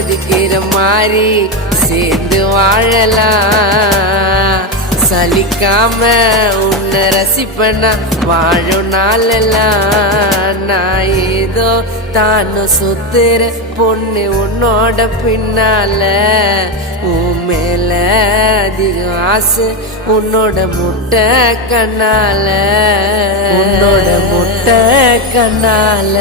மதிக்கிற மாதிரி சேர்ந்து வாழலாம். சலிக்காம உன்னை ரசிப்பனா வாழும் நாளெல்லாம். நான் ஏதோ தானும் சுத்துற பொண்ணு உன்னோட பின்னால. உன் மேல அதிக ஆசை உன்னோட முட்டை கண்ணால. உன்னோட முட்டை கண்ணால.